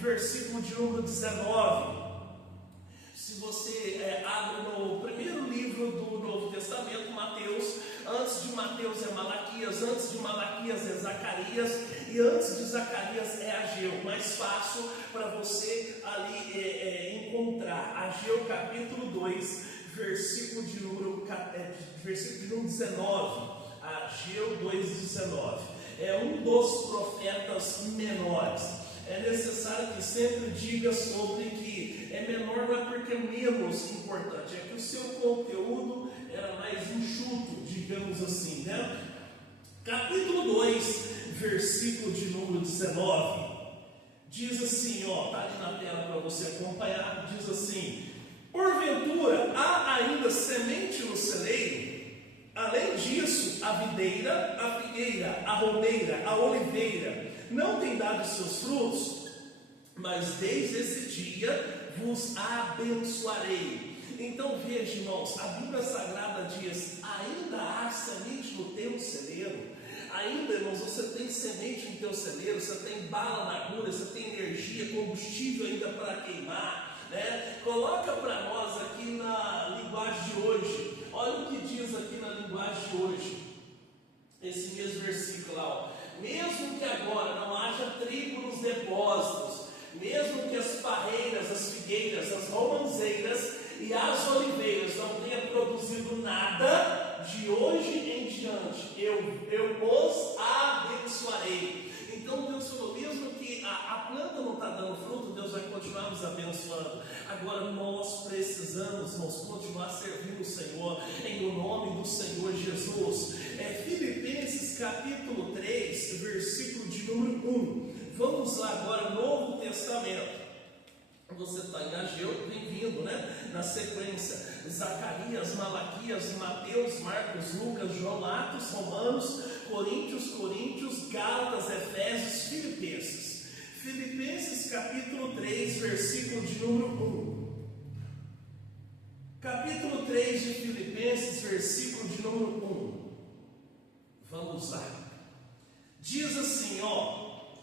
versículo de número 19. Se você abre no primeiro livro do Novo Testamento, Mateus, antes de Mateus é Malaquias, antes de Malaquias é Zacarias, e antes de Zacarias é Ageu. Mais fácil para você ali encontrar. Ageu capítulo 2, versículo de número 19. Ageu 2,19. É um dos profetas menores. É necessário que sempre diga sobre que é menor, não é porque é menos importante, é que o seu conteúdo era mais enxuto, digamos assim, né? Capítulo 2, versículo de número 19, diz assim, está ali na tela para você acompanhar, diz assim: porventura há ainda semente no celeiro? Além disso, a videira, a figueira, a romeira, a oliveira não tem dado seus frutos, mas desde esse dia vos abençoarei. Então veja, irmãos, a Bíblia Sagrada diz: ainda há semente no teu celeiro. Ainda, irmãos, você tem semente no teu celeiro, você tem bala na agulha, você tem energia, combustível ainda para queimar, né? Coloca para nós aqui na linguagem de hoje. Olha o que diz aqui na linguagem de hoje, esse mesmo versículo lá, ó. Mesmo que agora não haja trigo nos depósitos, mesmo que as parreiras, as figueiras, as romanzeiras e as oliveiras não tenham produzido nada, de hoje em diante eu os abençoarei. Então Deus falou, mesmo que a planta não está dando fruto, Deus vai continuar nos abençoando. Agora nós precisamos, irmãos, continuar servindo o Senhor, em o nome do Senhor Jesus. Filipenses capítulo 3, versículo de número 1. Vamos lá agora, Novo Testamento. Você está em Ageu, bem-vindo, né? Na sequência, Zacarias, Malaquias, Mateus, Marcos, Lucas, João, Atos, Romanos, Coríntios, Gálatas, Efésios, Filipenses. Filipenses capítulo 3, versículo de número 1. Capítulo 3 de Filipenses, versículo de número 1. Vamos lá. Diz assim,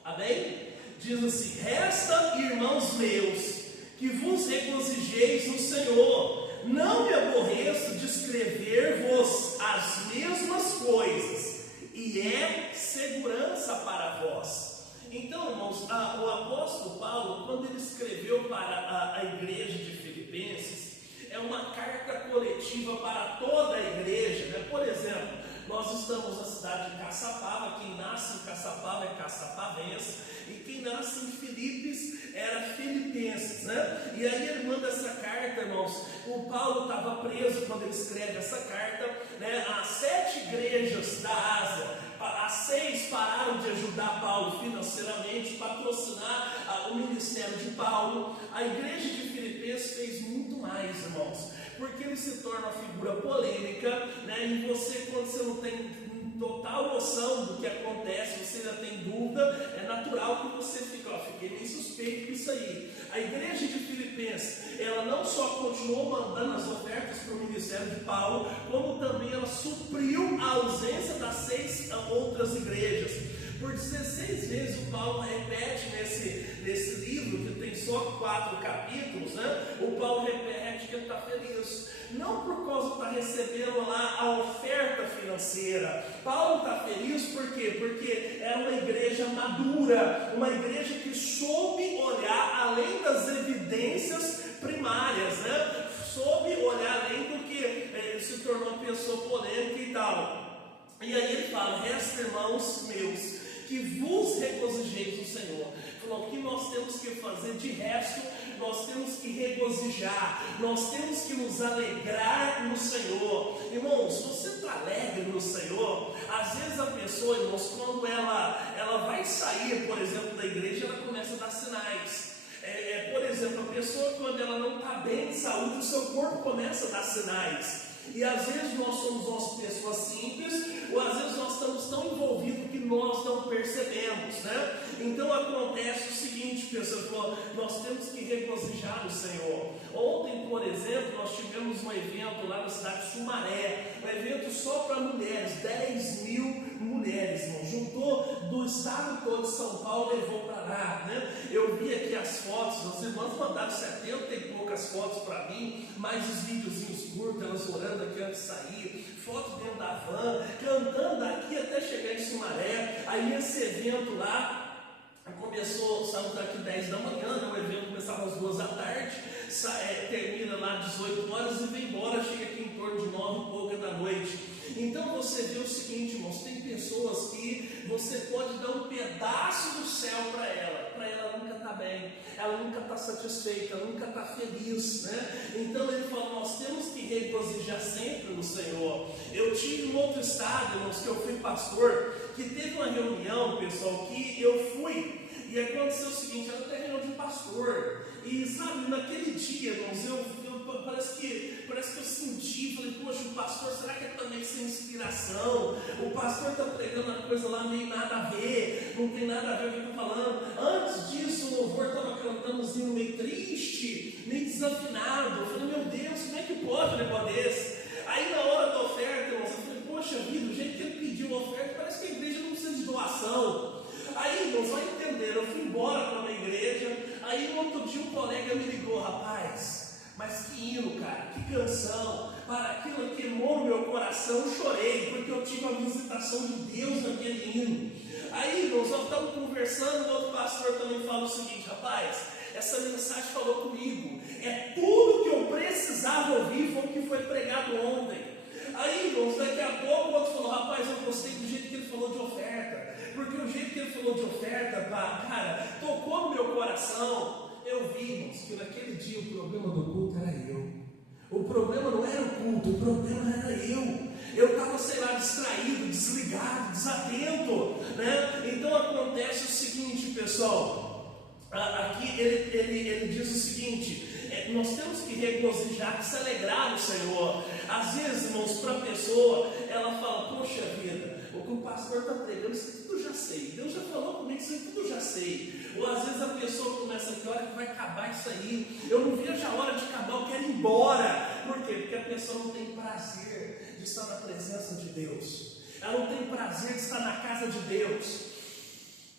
amém? Diz assim: resta, irmãos meus, que vos regozijeis no Senhor. Não me aborreço de escrever-vos as mesmas coisas, e é segurança para vós. Então, irmãos, o apóstolo Paulo, quando ele escreveu para a igreja de Filipenses, é uma carta coletiva para toda a igreja, né? Por exemplo, nós estamos na cidade de Caçapava. Quem nasce em Caçapava é caçapavense, e quem nasce em Filipos era filipenses, né? E aí ele manda essa carta, irmãos. O Paulo estava preso quando ele escreve essa carta, né? As 7 igrejas da Ásia, as 6 pararam de ajudar Paulo financeiramente, patrocinar o ministério de Paulo. A igreja de Filipenses fez muito mais, irmãos, porque ele se torna uma figura polêmica, né? E você, quando você não tem total noção do que acontece, você ainda tem dúvida, é natural que você fiquei meio suspeito disso aí. A igreja de Filipenses, ela não só continuou mandando as ofertas para o ministério de Paulo, como também ela supriu a ausência das 6 outras igrejas. Por 16 vezes o Paulo repete nesse livro, que tem só 4 capítulos, né? O Paulo repete que ele está feliz. Não por causa de estar recebendo lá a oferta financeira. Paulo está feliz por quê? Porque era uma igreja madura, uma igreja que soube olhar além das evidências primárias, né? Soube olhar além do que ele se tornou uma pessoa polêmica e tal. E aí ele fala: resta, irmãos meus, que vos regozijeis no Senhor. Falou: o que nós temos que fazer de resto? Nós temos que regozijar, nós temos que nos alegrar no Senhor. Irmãos, você está alegre no Senhor? Às vezes a pessoa, irmãos, quando ela vai sair, por exemplo, da igreja, ela começa a dar sinais. Por exemplo, a pessoa, quando ela não está bem de saúde, o seu corpo começa a dar sinais. E às vezes nós somos pessoas simples, ou às vezes nós estamos tão envolvidos que nós não percebemos, né? Então acontece o seguinte, pessoal, nós temos que regozijar no Senhor. Ontem, por exemplo, nós tivemos um evento lá na cidade de Sumaré, um evento só para mulheres, 10.000 mulheres, irmão. Juntou do estado todo de São Paulo, levou para lá, né? Eu vi aqui a as fotos, as irmãs mandaram 70 e poucas fotos para mim, mais os videozinhos curtos, elas orando aqui antes de sair, foto dentro da van, cantando daqui até chegar em Sumaré. Aí esse evento lá começou, saímos daqui 10 da manhã, né? O evento começava às 2 da tarde, termina lá às 18 horas e vem embora, chega aqui em torno de 9 e pouca da noite. Então você vê o seguinte, irmãos, tem pessoas que você pode dar um pedaço do céu para ela nunca está bem, ela nunca está satisfeita, ela nunca está feliz, né? Então ele fala, nós temos que regozijar sempre no Senhor. Eu tive um outro estado, irmãos, que eu fui pastor, que teve uma reunião, pessoal, que eu fui, e aconteceu o seguinte, era até reunião de pastor, e sabe, naquele dia, irmãos, parece que eu senti, falei, poxa, o pastor, será que é também sem inspiração? O pastor está pregando uma coisa lá meio nada a ver, não tem nada a ver com o que está falando. Antes disso, o louvor estava cantando um hino meio triste, meio desafinado. Eu falei, meu Deus, como é que pode um negócio desse? Aí na hora da oferta, irmãos, eu falei, poxa vida, o jeito que ele pediu a oferta, parece que a igreja não precisa de doação. Aí, irmãos, vai entender, eu fui embora para uma igreja, aí no outro dia um colega me ligou, rapaz, mas que hino, cara, que canção, para aquilo que queimou no meu coração, eu chorei, porque eu tive a visitação de Deus naquele hino. Aí, irmãos, nós estamos conversando, o outro pastor também fala o seguinte, rapaz, essa mensagem falou comigo, é tudo que eu precisava ouvir, foi o que foi pregado ontem. Aí, irmãos, daqui a pouco o outro falou, rapaz, eu gostei do jeito que ele falou de oferta, porque o jeito que ele falou de oferta, cara, tocou no meu coração. Eu vi, irmãos, que naquele dia o problema do culto era eu. O problema não era o culto, o problema era eu. Eu estava, sei lá, distraído, desligado, desatento, né? Então acontece o seguinte, pessoal, aqui ele diz o seguinte, nós temos que regozijar, se alegrar no Senhor. Às vezes, irmãos, para a pessoa, ela fala, poxa vida, o que o pastor está pregando, isso aqui tudo já sei, Deus já falou comigo, isso aqui tudo já sei. Ou às vezes a pessoa começa aqui, olha que vai acabar isso aí, eu não vejo a hora de acabar, eu quero ir embora. Por quê? Porque a pessoa não tem prazer de estar na presença de Deus, ela não tem prazer de estar na casa de Deus,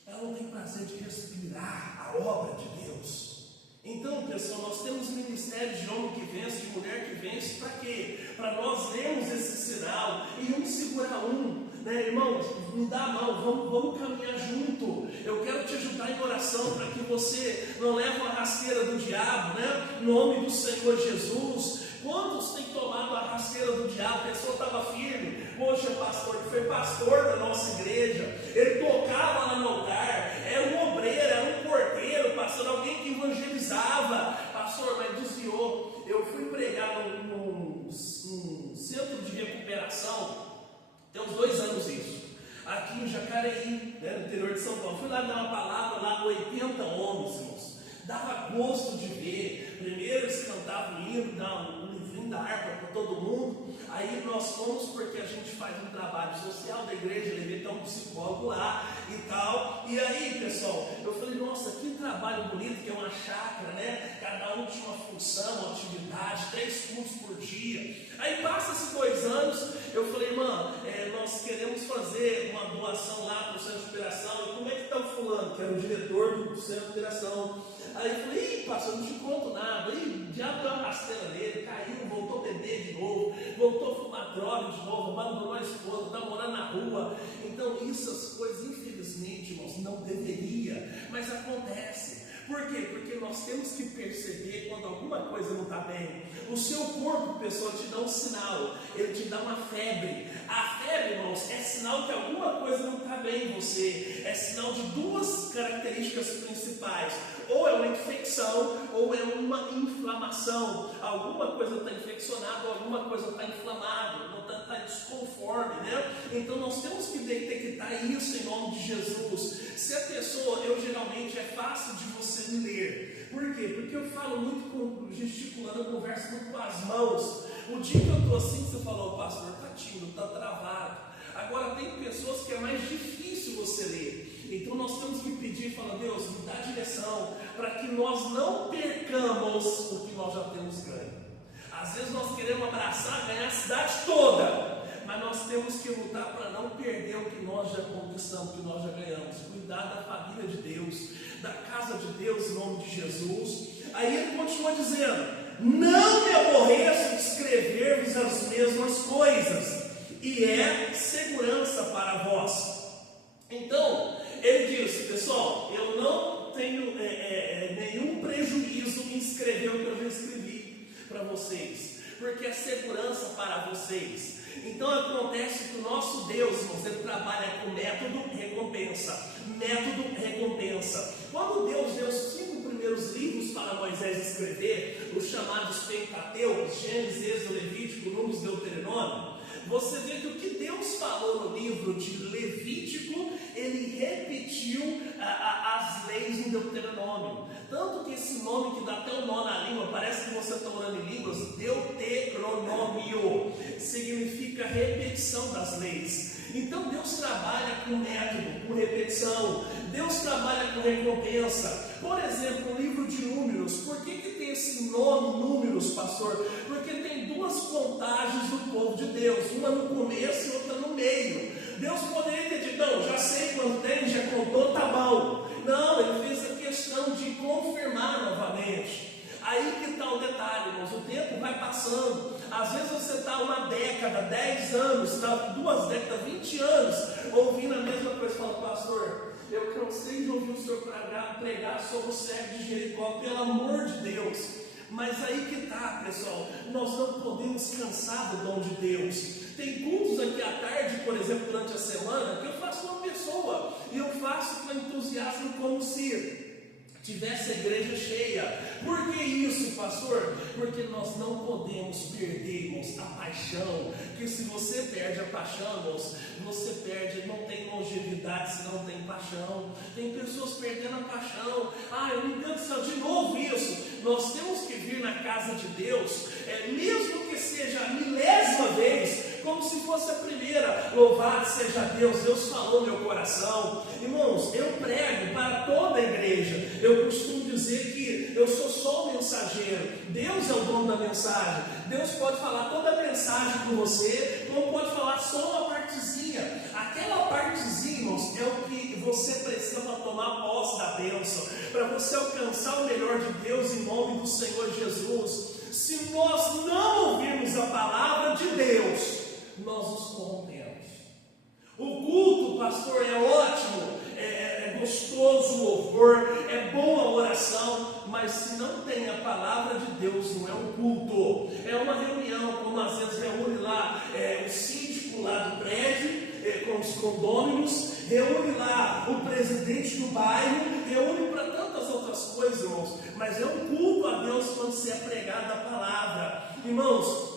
ela não tem prazer de respirar a obra de Deus. Então, pessoal, nós temos ministérios de homem que vence, de mulher que vence, para quê? Para nós lermos esse sinal e um segurar um, né, irmão? Me dá a mão, vamos caminhar junto. Eu quero te ajudar em oração para que você não leve a rasteira do diabo, né? Em nome do Senhor Jesus. Quantos têm tomado a rasteira do diabo? A pessoa estava firme. Poxa, pastor, que foi pastor da nossa igreja, ele tocava lá no altar, era um obreiro, era um porteiro, pastor, alguém que evangelizava, pastor, mas desviou. Eu fui pregar num centro de recuperação, tem uns 2 anos isso, aqui em Jacareí, né, no interior de São Paulo. Fui lá dar uma palavra lá com 80 homens, irmãos. Dava gosto de ver. Primeiro eles cantavam o hino, um livrinho da harpa para todo mundo. Aí nós fomos, porque a gente faz um trabalho social da igreja, levei até um psicólogo lá e tal. E aí, pessoal, eu falei, nossa, que trabalho bonito, que é uma chácara, né? Cada um tinha uma função, uma atividade, 3 cultos por dia. Aí passa-se 2 anos, eu falei, irmã, nós queremos fazer uma doação lá para o centro de operação. E como é que está o fulano, que era o diretor do centro de operação? Aí eu falei, pastor, eu não te conto nada. Aí o diabo deu uma rasteira nele, caiu, voltou a beber de novo, voltou a fumar droga de novo, abandonou a esposa, está morando na rua. Então essas coisas, infelizmente, irmãos, não deveria, mas acontece. Por quê? Porque nós temos que perceber quando alguma coisa não está bem. O seu corpo, pessoal, te dá um sinal, ele te dá uma febre. A febre, irmãos, é sinal que alguma coisa não está bem em você. É sinal de 2 características principais. Ou é uma infecção, ou é uma inflamação. Alguma coisa está infeccionada, ou alguma coisa está inflamada, não está desconforme, né? Então nós temos que detectar isso em nome de Jesus. Se a pessoa, geralmente é fácil de você me ler. Por quê? Porque eu falo muito gesticulando, eu converso muito com as mãos. O dia que eu estou assim, você falou, o pastor está tímido, está travado. Agora tem pessoas que é mais difícil você ler. Então nós temos que pedir e falar, Deus, me dá direção, para que nós não percamos o que nós já temos ganho. Às vezes nós queremos abraçar, ganhar a cidade toda, Mas nós temos que lutar para não perder o que nós já conquistamos, o que nós já ganhamos. Cuidar da família de Deus, da casa de Deus, em nome de Jesus. Aí ele continua dizendo: não me aborreço de escrever-vos as mesmas coisas, e é segurança para vós. Então, ele disse: pessoal, eu não tenho nenhum prejuízo em escrever o que eu já escrevi para vocês, porque é segurança para vocês. Então acontece que o nosso Deus, irmãos, ele trabalha com método recompensa. Método recompensa. Quando Deus deu os 5 primeiros livros para Moisés escrever, os chamados Pentateucos, Gênesis, Êxodo, Levítico, Números, Deuteronômio, você vê que o que Deus falou no livro de Levítico, ele repetiu as leis em Deuteronômio. Tanto que esse nome que dá até o nó na língua, parece que você está orando em línguas, Deuteronômio, significa repetição das leis. Então Deus trabalha com método, com repetição. Deus trabalha com recompensa. Por exemplo, o livro de Números. Por que tem esse nome Números, pastor? Porque tem 2 contagens do povo de Deus, uma no começo e outra no meio. Deus poderia ter dito: não, já sei quanto tem, já contou, tá bom. Não, ele fez a questão de confirmar novamente. Aí que está o detalhe, irmãos, o tempo vai passando. Às vezes você está uma década, 10 anos, está 2 décadas, 20 anos, ouvindo a mesma coisa. Fala: pastor, eu cansei de ouvir o senhor pregar sobre o cego de Jericó, pelo amor de Deus. Mas aí que está, pessoal, nós não podemos cansar do dom de Deus. Tem cultos aqui à tarde, por exemplo, durante a semana, que eu faço uma pessoa, e eu faço com entusiasmo, como se tivesse a igreja cheia. Por que isso, pastor? Porque nós não podemos perder, irmãos, a paixão. Porque se você perde a paixão, irmãos, você perde, não tem longevidade se não tem paixão. Tem pessoas perdendo a paixão. Meu Deus do céu, de novo isso. Nós temos que vir na casa de Deus, mesmo que seja a 1000ª vez, como se fosse a primeira. Louvado seja Deus, Deus falou no meu coração. Irmãos, eu prego para toda a igreja. Eu costumo dizer que eu sou só o mensageiro. Deus é o dono da mensagem. Deus pode falar toda a mensagem com você, como pode falar só uma partezinha. Aquela partezinha, irmãos, é o que você precisa para tomar posse da bênção, para você alcançar o melhor de Deus em nome do Senhor Jesus. Se nós não ouvirmos a palavra de Deus, nós nos corrompemos. O culto, pastor, é ótimo, é gostoso o louvor, é boa a oração, mas se não tem a palavra de Deus, não é um culto, é uma reunião, como às vezes reúne lá o síndico lá do prédio, com os condôminos, reúne lá o presidente do bairro, reúne para tantas outras coisas, irmãos, mas é um culto a Deus quando se é pregada a palavra. Irmãos,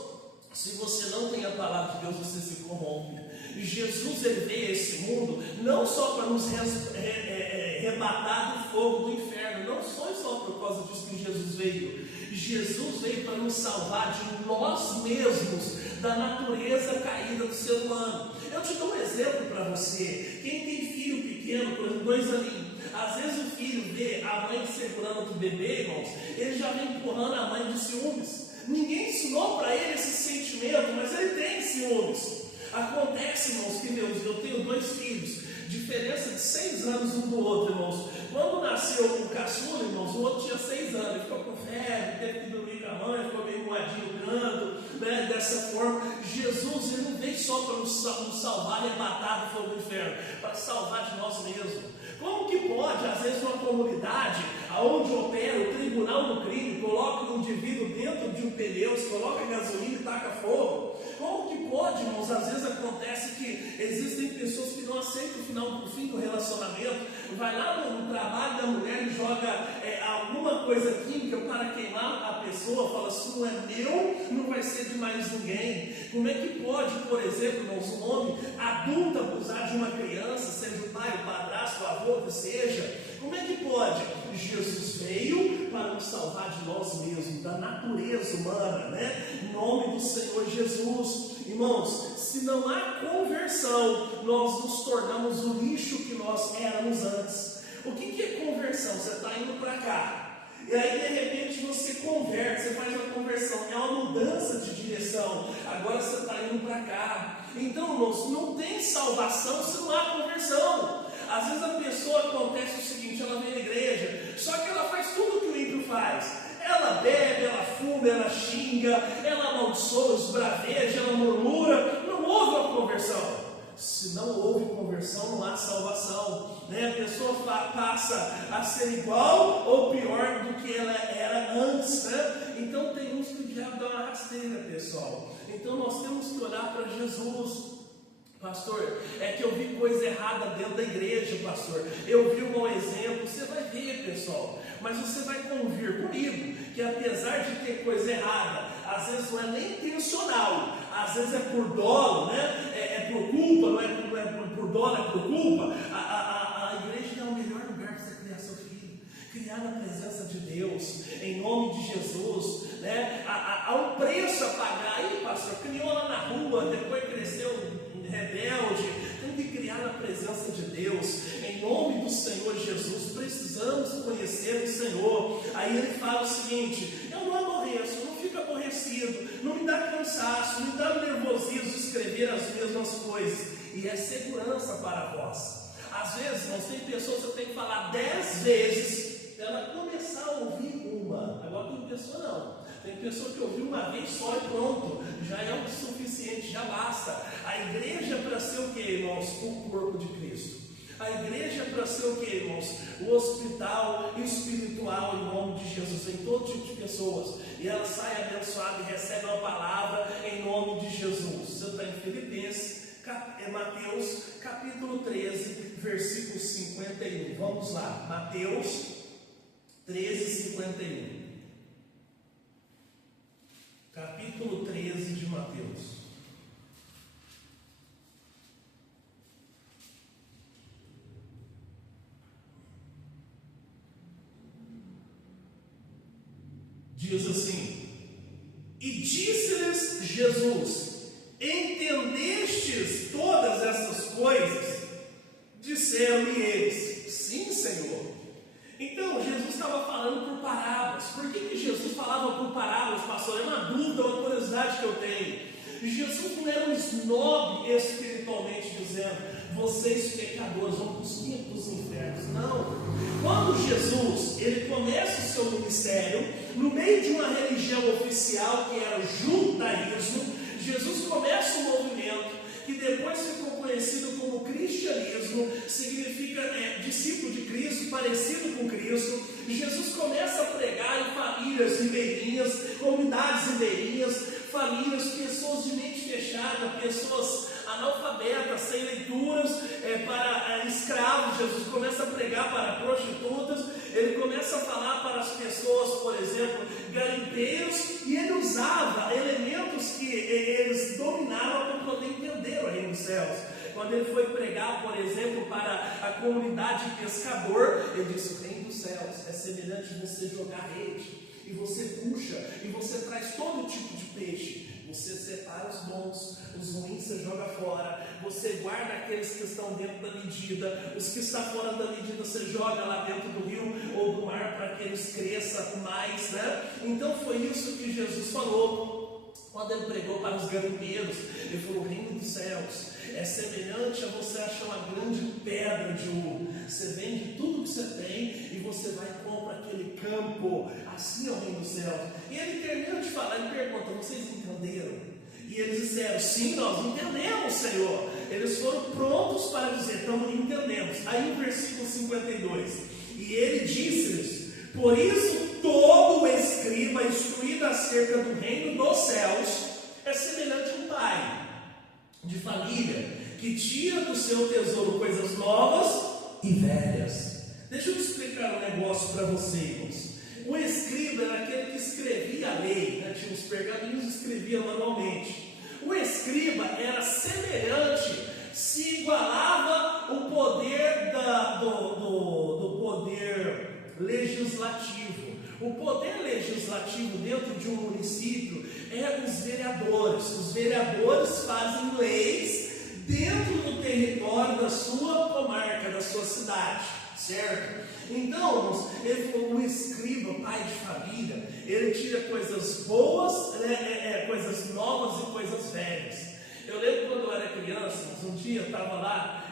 se você não tem a palavra de Deus, você se corrompe. Jesus, ele veio a esse mundo não só para nos arrebatar do fogo do inferno. Não foi só por causa disso que Jesus veio. Jesus veio para nos salvar de nós mesmos, da natureza caída do ser humano. Eu te dou um exemplo para você. Quem tem filho pequeno, por exemplo, 2 aninhos, às vezes o filho vê a mãe segurando o bebê, irmãos, ele já vem empurrando a mãe de ciúmes. Ninguém ensinou para ele esse sentimento, mas ele tem ciúmes. Acontece, irmãos, que eu tenho 2 filhos, diferença de 6 anos um do outro, irmãos. Quando nasceu o caçula, irmãos, o outro tinha 6 anos, ele ficou com febre, teve que dormir com a mãe, ficou meio moadinho no canto, dessa forma. Jesus, ele não veio só para nos salvar, arrebatar do fogo do inferno, para salvar de nós mesmos. Como que pode, às vezes, uma comunidade onde opera o tribunal do crime, coloca um indivíduo dentro de um pneu, se coloca gasolina e taca fogo? Como que pode, irmãos? Às vezes acontece que existem pessoas que não aceitam o fim do relacionamento, vai lá no trabalho da mulher e joga alguma coisa química para queimar a pessoa, fala: se não é meu, não vai ser de mais ninguém. Como é que pode, por exemplo, irmãos, um homem adulto abusar de uma criança, seja o pai, o padrasto, o avô, que seja? Como é que pode? Jesus veio para nos salvar de nós mesmos, da natureza humana, Em nome do Senhor Jesus. Irmãos, se não há conversão, nós nos tornamos o lixo que nós éramos antes. O que é conversão? Você está indo para cá, e aí de repente você converte, você faz uma conversão, é uma mudança de direção. Agora você está indo para cá. Então, irmãos, não tem salvação se não há conversão. Às vezes a pessoa acontece o seguinte, ela vem à igreja, só que ela faz tudo o que o ímpio faz. Ela bebe, ela fuma, ela xinga, ela amaldiçoa, esbraveja, ela murmura. Não houve uma conversão. Se não houve conversão, não há salvação, né? A pessoa passa a ser igual ou pior do que ela era antes, né? Então tem uns que o diabo dá uma rasteira, pessoal. Então nós temos que olhar para Jesus. Pastor, é que eu vi coisa errada dentro da igreja, pastor. Eu vi um mau exemplo. Você vai ver, pessoal, mas você vai convir comigo que apesar de ter coisa errada, às vezes não é nem intencional, às vezes é por dolo, né? É por culpa, não é por dolo, é por culpa. A igreja é o melhor lugar para você criar seu filho, criar na presença de Deus, em nome de Jesus, né? Há um preço a pagar. Aí, pastor, criou lá na rua, depois cresceu rebelde, tem que criar na presença de Deus, em nome do Senhor Jesus. Precisamos conhecer o Senhor. Aí ele fala o seguinte: eu não aborreço, não fico aborrecido, não me dá cansaço, não me dá nervosismo escrever as mesmas coisas, e é segurança para vós. Às vezes, não tem pessoas que eu tenho que falar 10 vezes para ela começar a ouvir uma. Agora tem pessoa não. Tem pessoa que ouviu uma vez só e pronto, já é o suficiente, já basta. A igreja é para ser o que, irmãos? O corpo de Cristo. A igreja é para ser o que, irmãos? O hospital espiritual em nome de Jesus, em todo tipo de pessoas. E ela sai abençoada e recebe uma palavra em nome de Jesus. Você está em Filipenses, Mateus capítulo 13, versículo 51. Vamos lá, Mateus 13, 51. Capítulo 13 de Mateus. Diz assim: e disse-lhes Jesus: entendestes todas essas coisas? Disseram-lhe eles: sim, Senhor. Então, Jesus estava falando por parábolas. Por que Jesus falava por parábolas, pastor? É uma dúvida, uma curiosidade que eu tenho. Jesus não era um snob espiritualmente dizendo: vocês pecadores vão para os infernos. Não. Quando Jesus ele começa o seu ministério, no meio de uma religião oficial que era o judaísmo, Jesus começa um movimento que depois ficou conhecido como cristianismo, significa discípulo de Cristo, parecido com Cristo. Jesus começa a pregar em famílias ribeirinhas, comunidades ribeirinhas, famílias, pessoas de mente fechada, pessoas analfabetas, sem leituras, para escravos. Jesus começa a pregar para prostitutas, ele começa a falar para as pessoas, por exemplo, garimpeiros, e ele usava elementos que eles dominavam para poder entender o reino dos céus. Quando ele foi pregar, por exemplo, para a comunidade de pescador, ele disse: o reino dos céus é semelhante a você jogar rede, e você puxa, e você traz todo tipo de peixe. Você separa os bons, os ruins você joga fora, você guarda aqueles que estão dentro da medida, os que estão fora da medida você joga lá dentro do rio ou do mar para que eles cresçam mais, né? Então foi isso que Jesus falou quando ele pregou para os garimpeiros. Ele falou: o reino dos céus é semelhante a você achar uma grande pedra de ouro. Você vende tudo que você tem e você vai e compra aquele campo. Assim é o reino dos céus. E ele termina de falar e pergunta: vocês entenderam? E eles disseram: sim, nós entendemos, Senhor. Eles foram prontos para dizer: então entendemos. Aí no versículo 52, e ele disse-lhes: por isso todo escriba instruído acerca do reino dos céus é semelhante a um pai de família que tira do seu tesouro coisas novas e velhas. Deixa eu te explicar um negócio para vocês. O escriba era aquele que escrevia a lei, né? Tinha os pergaminhos e escrevia manualmente. O escriba era semelhante, se igualava o poder do poder legislativo. O poder legislativo dentro de um município é os vereadores. Os vereadores fazem leis dentro do território da sua comarca, da sua cidade, certo? Então, ele falou: o escriba, pai de família, ele tira coisas boas, coisas novas e coisas velhas. Eu lembro quando eu era dia eu estava lá,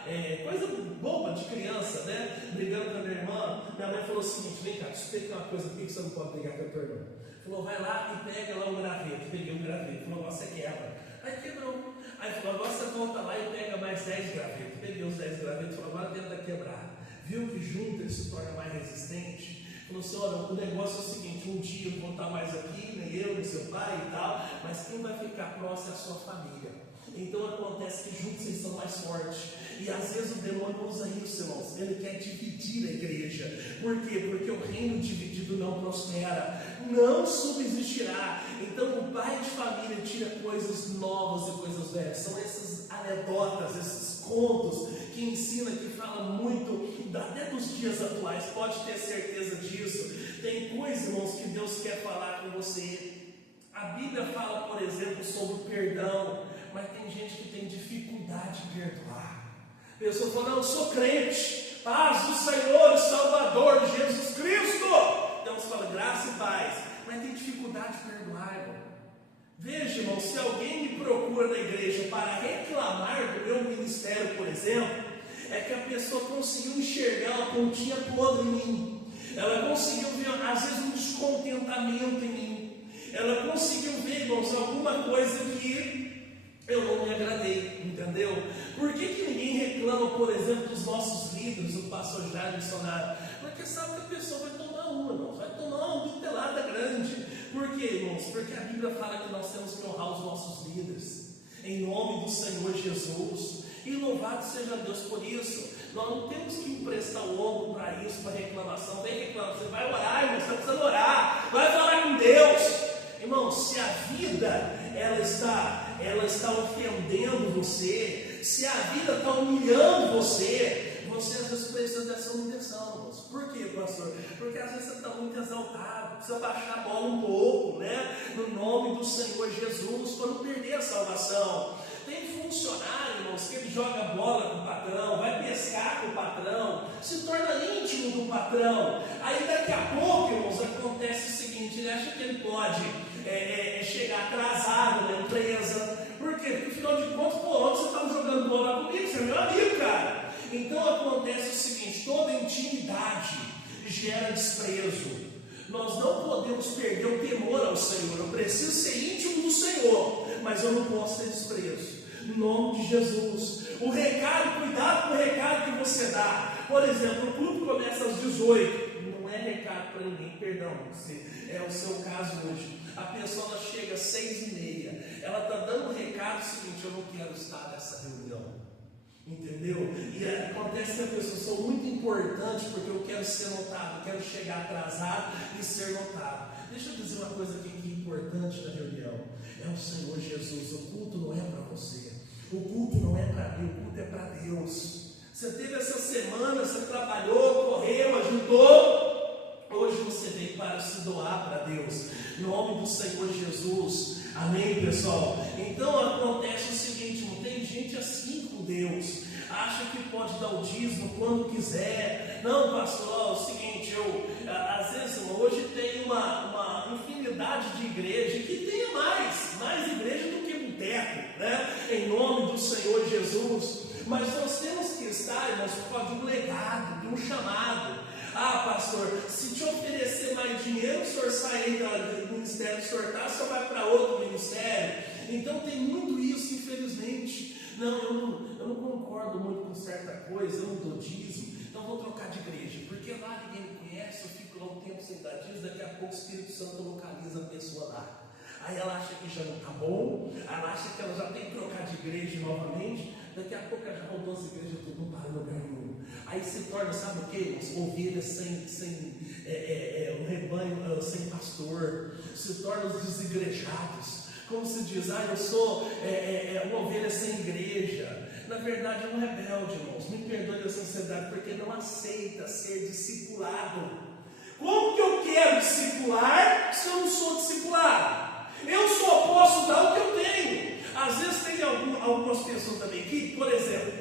coisa boba de criança, né? Brigando com a minha irmã. Minha mãe falou o seguinte: vem cá, deixa eu explicar uma coisa, por que você não pode brigar com a tua irmã? Falou, vai lá e pega lá um graveto. Peguei um graveto, falou, agora você quebra. Aí quebrou. Aí falou, agora você volta lá e pega mais 10 gravetos. Peguei os 10 gravetos, falou, agora tenta quebrar. Viu que junto ele se torna mais resistente? Falou assim, olha, o negócio é o seguinte, um dia eu não vou estar mais aqui, nem eu, nem seu pai e tal, mas quem vai ficar próximo é a sua família. Então acontece que juntos eles são mais fortes. E às vezes o demônio usa isso, irmãos. Ele quer dividir a igreja. Por quê? Porque o reino dividido não prospera, não subsistirá. Então o pai de família tira coisas novas e coisas velhas. São essas anedotas, esses contos que ensina, que fala muito até dos dias atuais. Pode ter certeza disso. Tem coisas, irmãos, que Deus quer falar com você. A Bíblia fala, por exemplo, sobre o perdão, mas tem gente que tem dificuldade de perdoar. A pessoa fala, não, eu sou crente, paz do Senhor e Salvador Jesus Cristo. Então você fala, graça e paz, mas tem dificuldade de perdoar, irmão. Veja, irmão, se alguém me procura na igreja para reclamar do meu ministério, por exemplo, é que a pessoa conseguiu enxergar uma pontinha podre em mim. Ela conseguiu ver, às vezes, um descontentamento em mim. Ela conseguiu ver, irmãos, alguma coisa que eu não me agradei, entendeu? Por que ninguém reclama, por exemplo, dos nossos líderes, o pastor Jair missionário? Porque sabe que a pessoa vai tomar uma, irmãos, vai tomar uma bitelada grande. Por quê, irmãos? Porque a Bíblia fala que nós temos que honrar os nossos líderes, em nome do Senhor Jesus. E louvado seja Deus por isso. Nós não temos que emprestar o ombro para isso, para reclamação. Vem reclamar, você vai orar, irmão, você está precisando orar, vai falar com Deus. Irmão, se a vida ela está ofendendo você, se a vida está humilhando você, você às vezes precisa dessa humilhação, irmãos. Por quê, pastor? Porque às vezes você está muito exaltado, precisa baixar a bola um pouco, né? No nome do Senhor Jesus, para não perder a salvação. Tem funcionário, irmãos, que ele joga bola com o patrão, vai pescar com o patrão, se torna íntimo do patrão. Aí daqui a pouco, irmãos, acontece o seguinte, ele acha que ele pode chegar atrasado na empresa. Por quê? Porque afinal de contas, onde você estava jogando bola comigo? Você é meu amigo, cara. Então acontece o seguinte, toda intimidade gera desprezo. Nós não podemos perder o temor ao Senhor. Eu preciso ser íntimo do Senhor, mas eu não posso ter desprezo. Em nome de Jesus. O recado, cuidado com o recado que você dá. Por exemplo, o culto começa às 18. Não é recado para ninguém, perdão, é o seu caso hoje. A pessoa ela chega às 6h30. Ela está dando um recado seguinte: eu não quero estar nessa reunião. Entendeu? E acontece que as pessoas são muito importantes porque eu quero ser notado, eu quero chegar atrasado e ser notado. Deixa eu dizer uma coisa aqui que é importante na reunião: é o Senhor Jesus. O culto não é para você, o culto não é para mim, o culto é para Deus. Você teve essa semana, você trabalhou, correu, ajudou. Hoje você veio para se doar para Deus, em nome do Senhor Jesus. Amém, pessoal? Então acontece o seguinte, não tem gente assim com Deus, acha que pode dar o dízimo quando quiser. Não, pastor, é o seguinte, às vezes hoje tem uma infinidade de igreja que tenha mais igreja do que boteco, né? Em nome do Senhor Jesus. Mas nós temos que estar, irmãos, por causa de um legado, de um chamado. Ah, pastor, se te oferecer mais dinheiro, o senhor sai do ministério, o senhor vai para outro ministério. Então tem muito isso, infelizmente. Não, eu não concordo muito com certa coisa, eu não dou dízimo, então vou trocar de igreja, porque lá ninguém me conhece, eu fico lá um tempo sem dar dízimo, daqui a pouco o Espírito Santo localiza a pessoa lá. Aí ela acha que já não está bom, ela acha que ela já tem que trocar de igreja novamente, daqui a pouco ela já rodou as igrejas, tudo não para em lugar nenhum. Aí se torna, sabe o que? Ovelhas sem um rebanho, sem pastor, se torna os desigrejados. Como se diz, eu sou uma ovelha sem igreja. Na verdade é um rebelde, irmãos. Me perdoe a sinceridade, porque não aceita ser discipulado. Como que eu quero discipular se eu não sou discipulado? Eu só posso dar o que eu tenho. Às vezes tem algumas pessoas da minha equipe, por exemplo,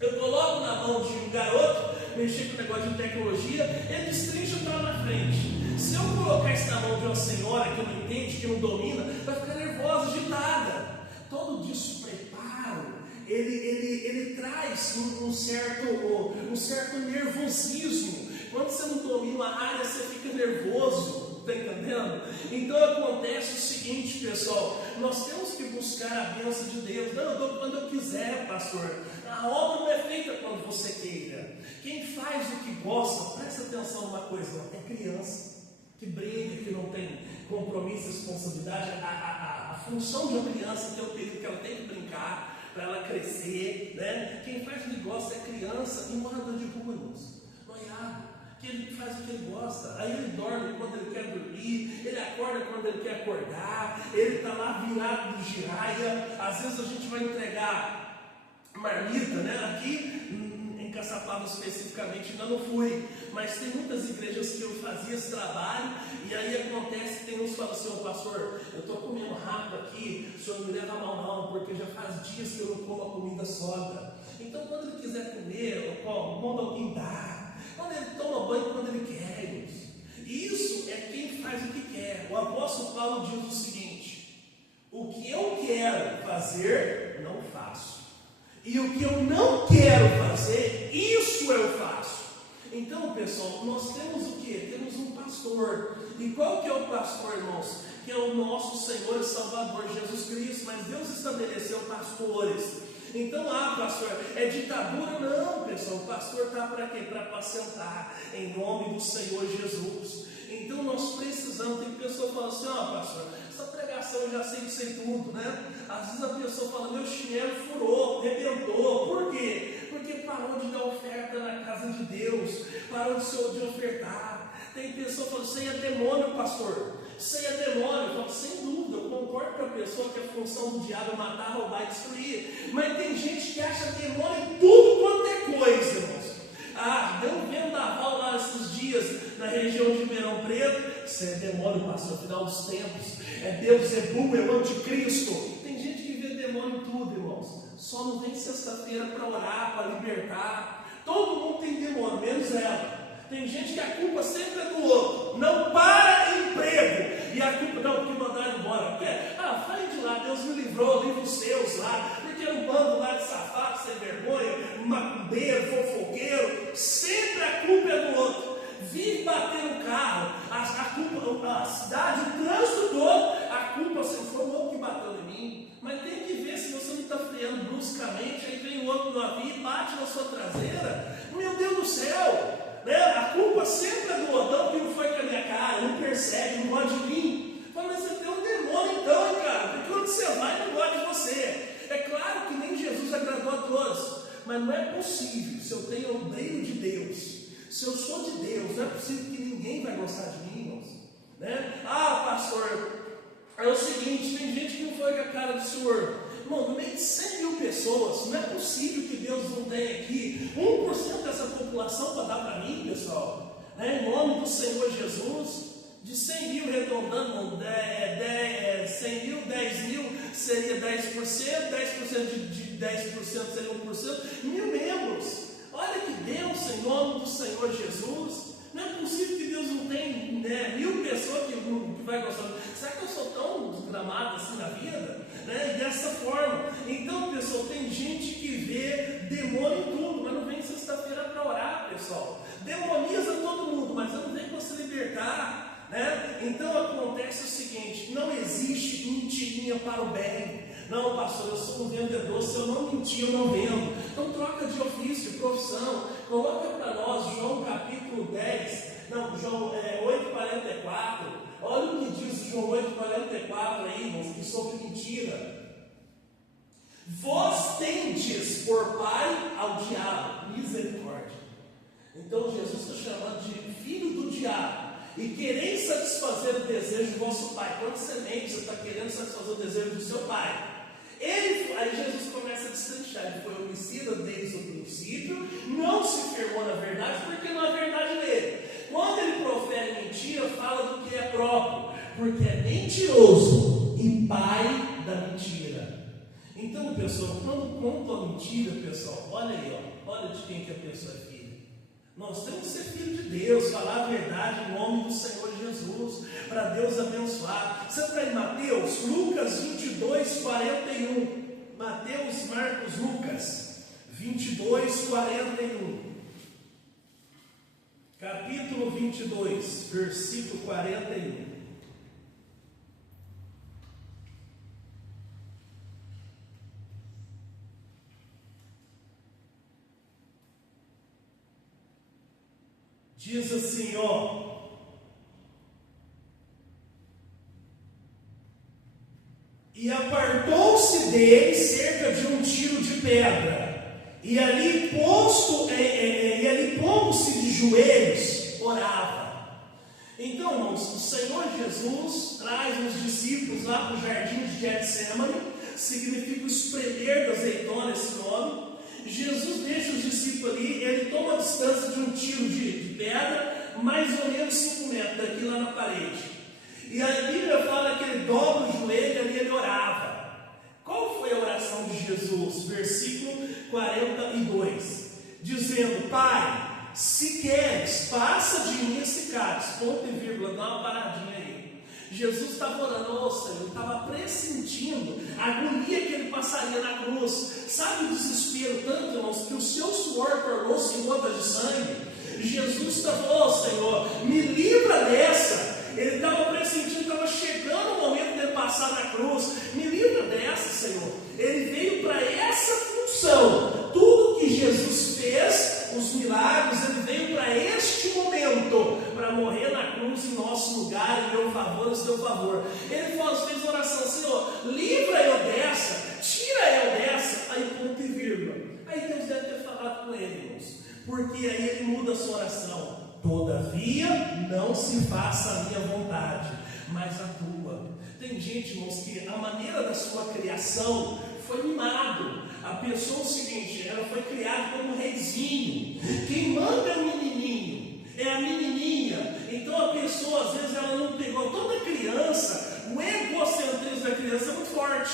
eu coloco na mão de um garoto, mexer com o negócio de tecnologia, ele destrincha e está na frente. Se eu colocar isso na mão de uma senhora que não entende, que não domina, vai ficar nervosa, agitada. Todo despreparo, ele traz um certo nervosismo. Quando você não domina uma área, você fica nervoso, está entendendo? Então acontece o seguinte, pessoal, nós temos que buscar a bênção de Deus. Não, eu dou quando eu quiser, pastor. A obra não é feita quando você queira. Quem faz o que gosta, presta atenção numa coisa, não, é criança, que brinca, que não tem compromisso, responsabilidade. A função de uma criança tem o período que ela tem que brincar, para ela crescer, né? Quem faz o que gosta é criança e morador de rua, noiado, que ele faz o que ele gosta. Aí ele dorme quando ele quer dormir, ele acorda quando ele quer acordar, ele está lá virado do giraia. Às vezes a gente vai entregar marmita, né? Aqui em Caçapava especificamente ainda não fui, mas tem muitas igrejas que eu fazia esse trabalho, e aí acontece, tem uns que falam assim, ô pastor, eu estou comendo rápido aqui, o senhor não me leva mal não, porque já faz dias que eu não como a comida sólida. Então quando ele quiser comer, eu como, manda alguém dar. Quando ele toma banho, quando ele quer, irmãos. Isso é quem faz o que quer. O apóstolo Paulo diz o seguinte: o que eu quero fazer, não faço. E o que eu não quero fazer, isso eu faço. Então, pessoal, nós temos o quê? Temos um pastor. E qual que é o pastor, irmãos? Que é o nosso Senhor e Salvador Jesus Cristo. Mas Deus estabeleceu pastores. Então, pastor, é ditadura? Não, pessoal, o pastor está para quê? Para apacentar, em nome do Senhor Jesus. Então, nós precisamos, tem pessoa que fala assim, pastor, essa pregação eu já sei tudo, né? Às vezes a pessoa fala, meu chinelo furou, arrebentou. Por quê? Porque parou de dar oferta na casa de Deus, parou de ofertar. Tem pessoa que fala, isso aí é demônio, pastor. Isso aí é demônio. Eu falo, sem dúvida, eu concordo com a pessoa que a função do diabo é matar, roubar e destruir. Mas tem gente que acha demônio em tudo quanto é coisa, irmãos. Deu um vendaval lá esses dias na região de Ribeirão Preto. Isso é demônio, pastor, final dos tempos. É Deus, é Bum, é o anticristo. Tem gente que vê demônio em tudo, irmãos. Só não vem sexta-feira para orar, para libertar. Todo mundo tem demônio, menos ela. Tem gente que a culpa sempre é do outro. Não para emprego. E a culpa, não, porque mandaram embora. Porque, sai de lá, Deus me livrou, livra os seus lá. Porque era um bando lá de safado, sem vergonha, macumbeiro, fofoqueiro. Sempre a culpa é do outro. Vive batendo o carro. A cidade, o trânsito todo, a culpa se foi o outro que bateu em mim. Mas tem que ver se você não está freando bruscamente, aí vem o outro no avião e bate na sua traseira. Meu Deus do céu! Né? A culpa sempre é do outro, que não foi com a minha cara, não persegue, não gosta de mim. Fala, mas você tem um demônio então, cara, porque quando você vai, não gosta de você. É claro que nem Jesus agradou a todos, mas não é possível, se eu tenho o brilho de Deus, se eu sou de Deus, não é possível que ninguém vai gostar de mim, irmãos. Né? Pastor, é o seguinte, tem gente que não foi com a cara do Senhor. Irmão, no meio de 100 mil pessoas, não é possível que Deus não tenha aqui 1% dessa população para dar para mim, pessoal. Né? Em nome do Senhor Jesus, de 100 mil arredondando, 100 mil, 10 mil seria 10%, 10% de 10% seria 1%, 1000 membros. Olha que Deus, em nome do Senhor Jesus. Não é possível que Deus não tenha 1000 pessoas que vai gostar. Será que eu sou tão desgramado assim na vida? Né? Dessa forma. Então, pessoal, tem gente que vê demônio em tudo, mas não vem sexta-feira para orar, pessoal. Demoniza todo mundo, mas não vem para se libertar. Né? Então acontece o seguinte: não existe mentirinha para o bem. Não, pastor, eu sou um vendedor, se eu não mentir, eu não vendo. Então troca de ofício, de profissão. Coloca para nós João capítulo 8,44. Olha o que diz João 8,44 aí, irmãos, que sobre mentira. Vós tendes por pai ao diabo, misericórdia. Então Jesus está chamando de filho do diabo. E quereis satisfazer o desejo do vosso pai. Quando você mente, você está querendo satisfazer o desejo do seu pai. Aí Jesus começa a destrinchar. Ele foi homicida desde o princípio, não se firmou na verdade, porque não é verdade nele. Quando ele profere mentira, fala do que é próprio, porque é mentiroso e pai da mentira. Então, pessoal, quando conta a mentira, pessoal, olha aí, olha de quem que a pessoa é filha. Nós temos que ser filho de Deus, falar a verdade em nome do Senhor Jesus, para Deus abençoar. Você está em Mateus, Lucas 22, 41. Mateus, Marcos, Lucas 22, 41. Capítulo 22, versículo 41. Diz assim, ó: e apartou-se dele cerca de um tiro de pedra, e ali pondo-se de joelhos, orava. Então, irmãos, o Senhor Jesus traz os discípulos lá para o jardim de Getsemane, significa o espremer da azeitona, esse nome. Jesus deixa os discípulos ali, ele toma a distância de um tiro de pedra, mais ou menos 5 metros daqui lá na parede. E a Bíblia fala que ele dobra o joelho e ele orava. Qual foi a oração de Jesus? Versículo 42, dizendo: Pai, se queres, passa de mim esse cálice. Ponto e vírgula, dá uma paradinha aí. Jesus estava orando, Senhor, ele estava pressentindo a agonia que ele passaria na cruz. Sabe o desespero tanto, irmãos, que o seu suor tornou-se em gotas de sangue? Jesus estava, Senhor, me livra dessa. Ele estava pressentindo, estava chegando o momento dele passar na cruz. Me livra dessa, Senhor. Ele veio para essa função. Tudo que Jesus fez, os milagres, ele veio para este momento, para morrer na cruz em nosso lugar, em meu favor, em seu favor. Ele fez oração: Senhor, livra eu dessa, tira eu dessa. Aí ponto e vírgula. Aí Deus deve ter falado com ele, irmãos, porque aí ele muda a sua oração: todavia não se faça a minha vontade, mas a tua. Tem gente, irmãos, que a maneira da sua criação foi mimado. A pessoa é o seguinte, ela foi criada como um reizinho. Quem manda é o menininho, é a menininha. Então a pessoa, às vezes, ela não pegou. Toda criança, o egocentrismo da criança é muito forte.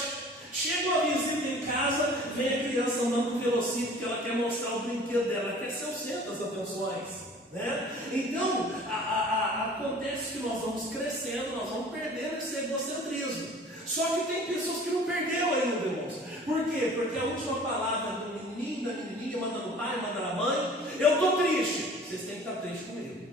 Chega uma visita em casa, vem a criança andando com velocímetro, porque ela quer mostrar o brinquedo dela, ela quer ser o centro das atenções. Né? Então, acontece que nós vamos crescendo, nós vamos perdendo esse egocentrismo. Só que tem pessoas que não perderam ainda, irmãos. Por quê? Porque a última palavra do menininho, da menininha, manda no pai, manda na mãe. Eu estou triste, vocês têm que estar tristes comigo.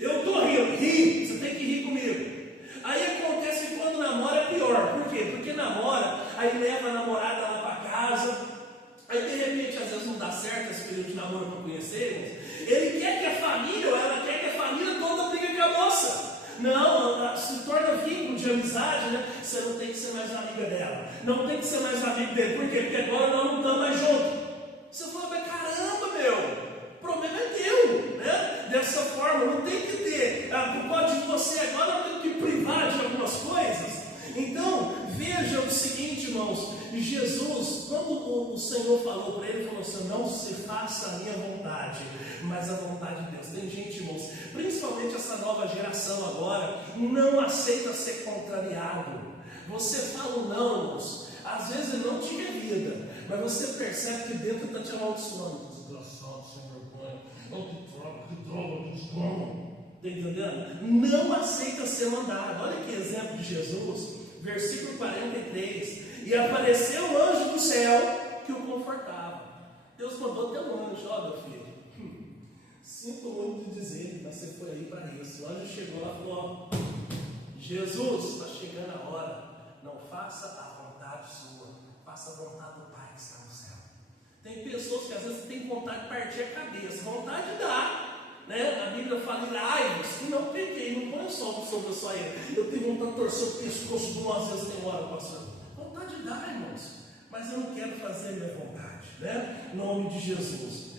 Eu estou rindo, você tem que rir comigo. Aí acontece que quando namora é pior. Por quê? Porque namora, aí leva a namorada lá para casa. Aí de repente, às vezes não dá certo esse período de namoro para conhecermos. Ele quer que a família, ou ela quer que a família toda brigue com a moça. Não, se torna vínculo de amizade, né? Você não tem que ser mais amiga dela, não tem que ser mais amigo dele. Por quê? Porque agora nós não estamos mais juntos. Você fala: mas caramba, meu, o problema é teu, né? Dessa forma, não tem que ter. Por causa de você agora, eu tenho que privar de algumas coisas. Então, veja o seguinte, irmãos. Jesus, quando o Senhor falou para ele, falou assim: não se faça a minha vontade, mas a vontade de Deus. Tem gente, irmãos, principalmente essa nova geração agora, não aceita ser contrariado. Você fala um não, irmãos, às vezes ele não tinha vida, mas você percebe que dentro está te amaldiçoando. Desgraçado, sem vergonha, que droga, desgrama. Está entendendo? Não aceita ser mandado. Olha que exemplo de Jesus, versículo 43. E apareceu um anjo do céu que o confortava. Deus mandou ter um anjo: ó, meu filho, sinto muito de dizer, mas você foi aí para isso. O anjo chegou lá e falou: ó, Jesus, está chegando a hora. Não faça a vontade sua, faça a vontade do Pai que está no céu. Tem pessoas que às vezes têm vontade de partir a cabeça. Vontade dá, né? A Bíblia fala: irai-vos e não pequei. Não põe só sobre a sua ira. Eu tenho vontade de torcer o pescoço de às vezes tem hora, pastor. Vontade dá, irmãos, mas eu não quero fazer a minha vontade, né? Em nome de Jesus.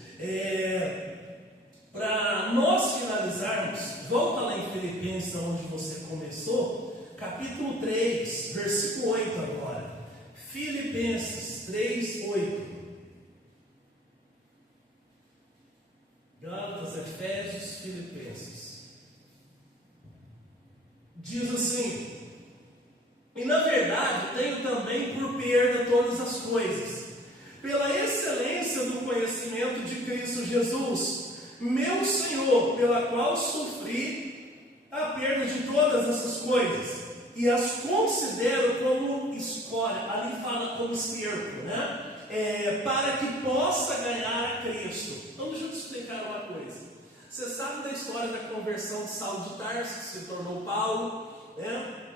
Para nós finalizarmos, volta lá em Filipenses, onde você começou, capítulo 3, versículo 8 agora. Filipenses 3, 8. Gálatas, Efésios, Filipenses. Diz assim: e na verdade tenho também por perda todas as coisas, pela excelência do conhecimento de Cristo Jesus, meu Senhor, pela qual sofri a perda de todas essas coisas, e as considero como escória, ali fala como esterco, né? Para que possa ganhar a Cristo. Então deixa eu te explicar uma coisa. Você sabe da história da conversão de Saulo de Tarso, que se tornou Paulo, né?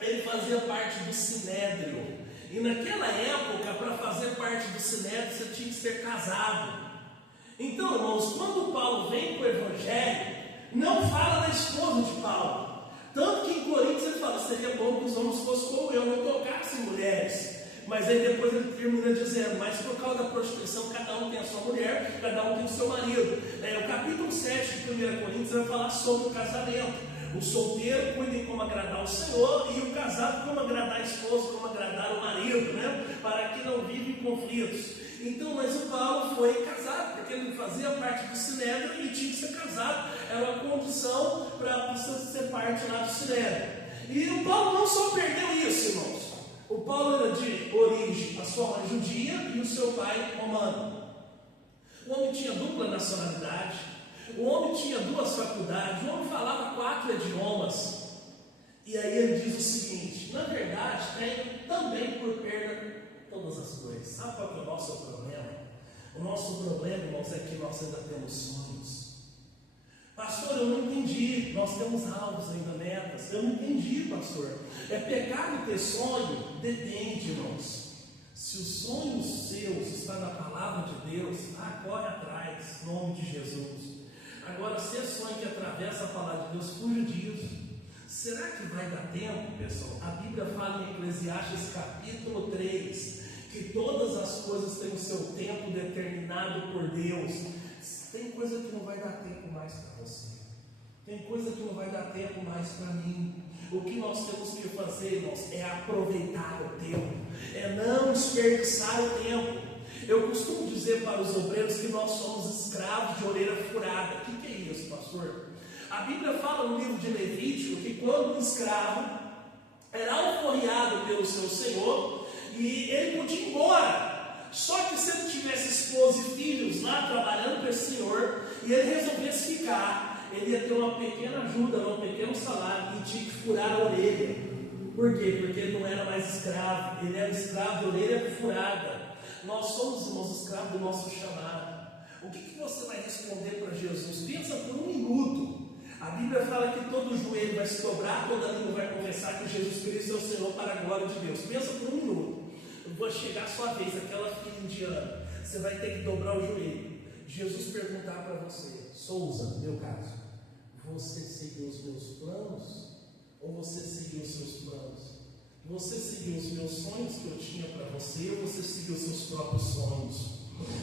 Ele fazia parte do Sinédrio, e naquela época, para fazer parte do Sinédrio, você tinha que ser casado. Então, irmãos, quando Paulo vem com o Evangelho, não fala da esposa de Paulo. Tanto que em Coríntios ele fala, seria bom que os homens fossem como eu, não tocassem mulheres. Mas aí depois ele termina dizendo, mas por causa da prostituição, cada um tem a sua mulher, cada um tem o seu marido. O capítulo 7 de 1 Coríntios vai falar sobre o casamento. O solteiro cuide como agradar o Senhor, e o casado como agradar a esposa, como agradar o marido, né? Para que não vive em conflitos. Então, mas o Paulo foi casado, porque ele fazia parte do Sinédrio e tinha que ser casado. Era uma condição para você ser parte lá do Sinédrio. E o Paulo não só perdeu isso, irmãos. O Paulo era de origem, a sua mãe judia e o seu pai romano. O homem tinha dupla nacionalidade, o homem tinha 2 faculdades, o homem falava 4 idiomas. E aí ele diz o seguinte: na verdade, tem também por perda todas as coisas. Sabe qual que é o nosso problema? O nosso problema, irmãos, é que nós ainda temos sonhos. Pastor, eu não entendi. Nós temos alvos ainda, metas. Eu não entendi, pastor. É pecado ter sonho? Depende, irmãos. Se os sonhos seus estão na palavra de Deus, corre atrás, em nome de Jesus. Agora, se é sonho que atravessa a palavra de Deus, fuja disso. Será que vai dar tempo, pessoal? A Bíblia fala em Eclesiastes capítulo 3, que todas as coisas têm o seu tempo determinado por Deus. Tem coisa que não vai dar tempo mais para você. Tem coisa que não vai dar tempo mais para mim. O que nós temos que fazer, irmãos, é aproveitar o tempo. É não desperdiçar o tempo. Eu costumo dizer para os obreiros que nós somos escravos de orelha furada. O que é isso, pastor? A Bíblia fala no livro de Levítico que quando um escravo era alforriado pelo seu senhor e ele podia ir embora. Só que se ele tivesse esposa e filhos lá trabalhando para esse senhor e ele resolvesse ficar, ele ia ter uma pequena ajuda, um pequeno salário, e tinha que furar a orelha. Por quê? Porque ele não era mais escravo, ele era escravo de orelha furada. Nós somos, irmãos, escravos do nosso chamado. O que você vai responder para Jesus? Pensa por um minuto. A Bíblia fala que todo joelho vai se dobrar, toda língua vai confessar que Jesus Cristo é o Senhor para a glória de Deus. Pensa por um minuto. Vai chegar a sua vez, aquela filha indiana, você vai ter que dobrar o joelho. Jesus perguntar para você: Souza, meu caso, você seguiu os meus planos? Ou você seguiu os seus planos? Você seguiu os meus sonhos que eu tinha para você? Ou você seguiu os seus próprios sonhos?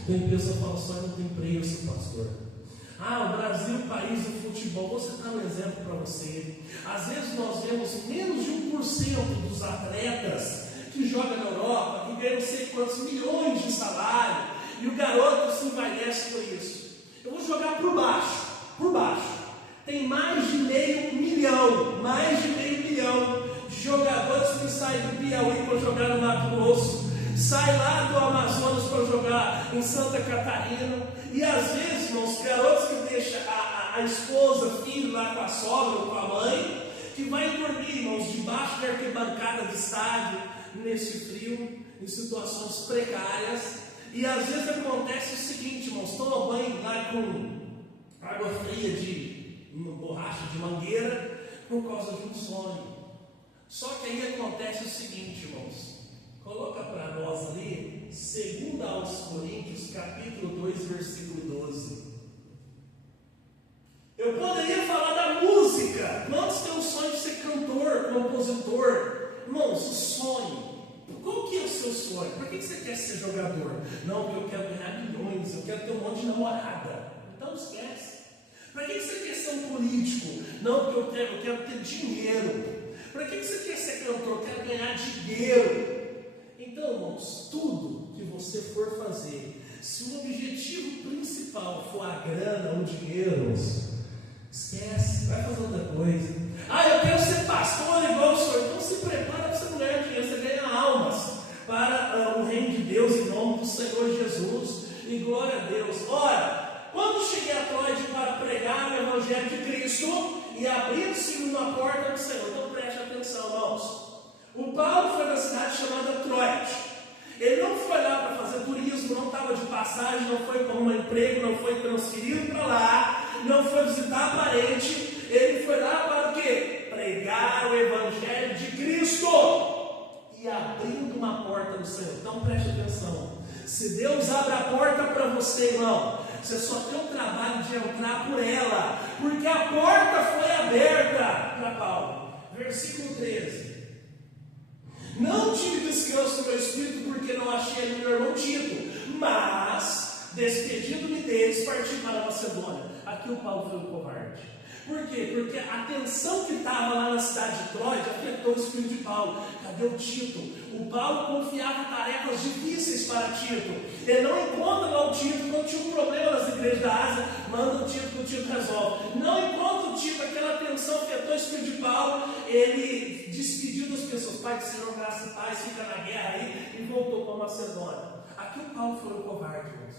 Tem pessoa que fala: sonho não tem preço, pastor. O Brasil, país do futebol. Vou citar um exemplo para você. Às vezes nós vemos menos de 1% dos atletas que joga na Europa, que ganha não sei quantos milhões de salário, e o garoto se envaidece por isso. Eu vou jogar por baixo. Tem mais de meio milhão de jogadores que saem do Piauí para jogar no Mato Grosso, sai lá do Amazonas para jogar em Santa Catarina, e às vezes, irmãos, garotos que deixam a esposa, filho lá com a sogra ou com a mãe, que vai dormir, irmãos, debaixo da arquibancada do estádio, nesse frio, em situações precárias. E às vezes acontece o seguinte, irmãos: toma banho lá com água fria de borracha de mangueira por causa de um sonho. Só que aí acontece o seguinte, irmãos, coloca para nós ali 2 aos Coríntios capítulo 2 versículo 12. Eu poderia falar da música. Quantos têm o sonho de ser cantor, compositor? Irmãos, o sonho. Qual que é o seu sonho? Por que você quer ser jogador? Não, porque eu quero ganhar milhões, eu quero ter um monte de namorada. Então esquece. Para que você quer ser um político? Não, porque eu quero ter dinheiro. Para que você quer ser cantor? Eu quero ganhar dinheiro. Então, irmãos, tudo que você for fazer, se o objetivo principal for a grana ou o dinheiro, esquece, vai fazer outra coisa. Eu quero ser pastor igual o senhor. Então se prepara para você não ganhar dinheiro, você ganha almas para o reino de Deus em nome do Senhor Jesus. E glória a Deus. Ora, quando cheguei a Troade para pregar o Evangelho de Cristo e abrir-se uma porta do Senhor, então preste atenção, irmãos. emprego, não foi transferido para lá, não foi visitar parente, ele foi lá para o quê? Pregar o Evangelho de Cristo e abrindo uma porta do Senhor. Então preste atenção, se Deus abre a porta para você, irmão, você só tem o trabalho de entrar por ela, porque a porta foi aberta para Paulo. Versículo 13: não tive descanso no meu espírito, porque não achei ali meu irmão Tito, mas despedindo-me deles, parti para a Macedônia. Aqui o Paulo foi um covarde. Por quê? Porque a tensão que estava lá na cidade de Troia afetou o espírito de Paulo. Cadê o Tito? O Paulo confiava tarefas difíceis para Tito. Ele não encontra lá o Tito. Quando tinha um problema nas igrejas da Ásia, manda o Tito que o Tito resolve. Não encontra o Tito, aquela tensão afetou o espírito de Paulo. Ele despediu das pessoas: Pai do Senhor, graça e paz, fica na guerra aí, e voltou para Macedônia. Aqui o Paulo foi um covarde, irmãos.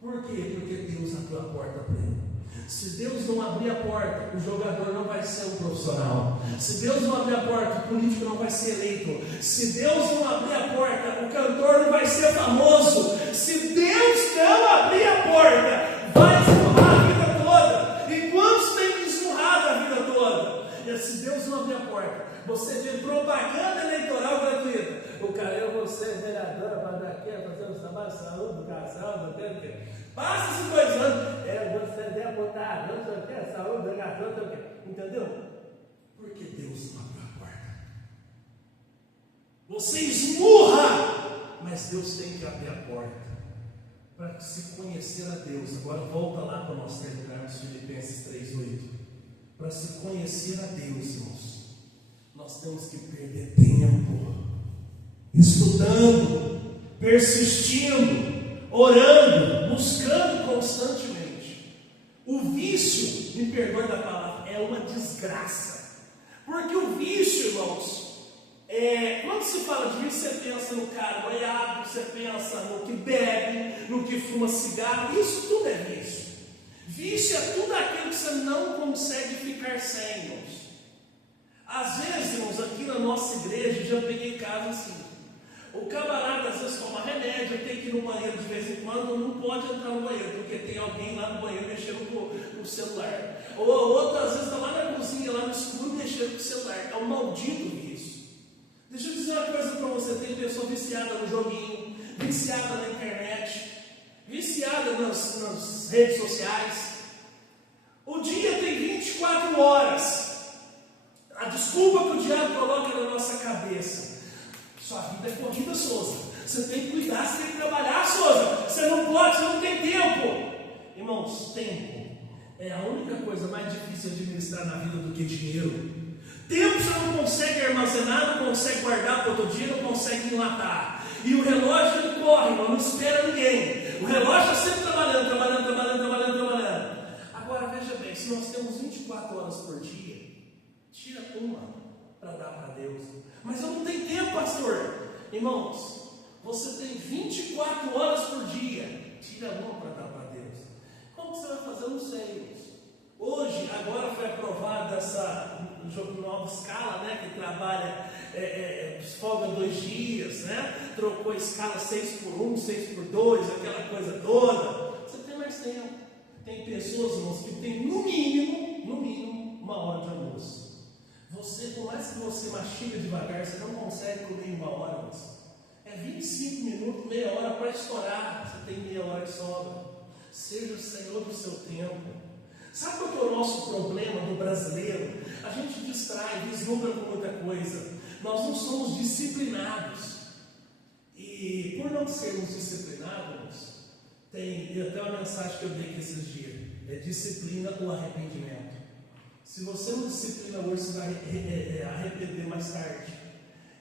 Por quê? Porque Deus abriu a porta para ele. Se Deus não abrir a porta, o jogador não vai ser um profissional. Se Deus não abrir a porta, o político não vai ser eleito. Se Deus não abrir a porta, o cantor não vai ser famoso. Se Deus não abrir a porta, vai esmurrar a vida toda. E quantos têm esmurrado a vida toda? E se Deus não abrir a porta, você vê propaganda eleitoral gratuita. O cara, eu vou ser vereadora para daqui, fazer um trabalho de saúde, do casal, não tem o quê. Passa-se 2 anos, você é deputado, não sei o que, saúde, educação, não sei o que. Entendeu? Porque Deus não abriu a porta. Você esmurra, mas Deus tem que abrir a porta para se conhecer a Deus. Agora volta lá para nós terminarmos Filipenses 3:8. Para se conhecer a Deus, irmãos, nós temos que perder tempo estudando, persistindo, orando, buscando constantemente. O vício, me perdoe da palavra, é uma desgraça. Porque o vício, irmãos, quando se fala de vício, você pensa no cara noiado, você pensa no que bebe, no que fuma cigarro, isso tudo é vício. Vício é tudo aquilo que você não consegue ficar sem, irmãos. Às vezes, irmãos, aqui na nossa igreja, eu já peguei casos assim. O camarada às vezes toma remédio, tem que ir no banheiro de vez em quando, não pode entrar no banheiro, porque tem alguém lá no banheiro mexendo com o celular. Ou outro às vezes está lá na cozinha, lá no escuro, mexendo com o celular. É um maldito vício. Deixa eu dizer uma coisa para você: tem pessoa viciada no joguinho, viciada na internet, viciada nas redes sociais. O dia tem 24 horas. A desculpa que o diabo coloca na nossa cabeça: sua vida é corrida, Souza. Você tem que cuidar, você tem que trabalhar, Souza. Você não pode, você não tem tempo. Irmãos, tempo é a única coisa mais difícil de administrar na vida do que dinheiro. Tempo você não consegue armazenar, não consegue guardar para outro dia, não consegue enlatar. E o relógio ele corre, irmão, não espera ninguém. O relógio está sempre trabalhando. Agora veja bem, se nós temos 24 horas por dia, tira uma para dar para Deus. Mas eu não tenho tempo, pastor. Irmãos, você tem 24 horas por dia, tira uma para dar para Deus. Como você vai fazer? Eu não sei, irmãos. Hoje, agora foi aprovada essa nova escala, né, que trabalha, folga 2 dias, né, trocou a escala 6x1, 6x2, aquela coisa toda. Você tem mais tempo. Tem pessoas, irmãos, que tem no mínimo, 1 hora de almoço. Você, por mais que você mastiga devagar, você não consegue comer em 1 hora, irmãos. É 25 minutos, meia hora para estourar. Você tem meia hora que sobra. Seja o Senhor do seu tempo. Sabe qual que é o nosso problema do brasileiro? A gente distrai, vislumbra com muita coisa. Nós não somos disciplinados. E por não sermos disciplinados, tem até uma mensagem que eu dei aqui esses dias: é disciplina ou arrependimento. Se você não disciplina hoje, você vai arrepender mais tarde.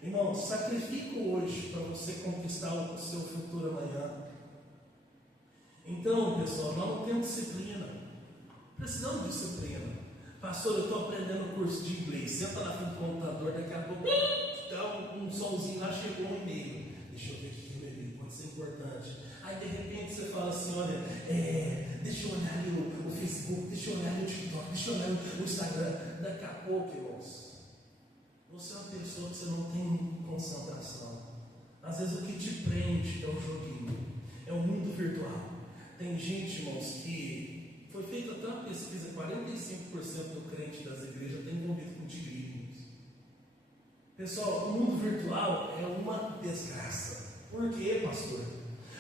Irmão, sacrifica hoje para você conquistar o seu futuro amanhã. Então, pessoal, nós não temos disciplina. Precisamos de disciplina. Pastor, eu estou aprendendo um curso de inglês. Senta lá no computador, daqui a pouco dá um somzinho lá, chegou um e-mail. Deixa eu ver aqui o e-mail, pode ser importante. Aí de repente você fala assim: olha, deixa eu olhar ali o Facebook, deixa eu olhar ali o TikTok, deixa eu olhar o Instagram. Daqui a pouco, irmãos, você é uma pessoa que você não tem concentração. Às vezes o que te prende é o joguinho, é o mundo virtual. Tem gente, irmãos, que foi feita até uma pesquisa, 45% do crente das igrejas está envolvido com tigrinhos. Pessoal, o mundo virtual é uma desgraça. Por quê, pastor?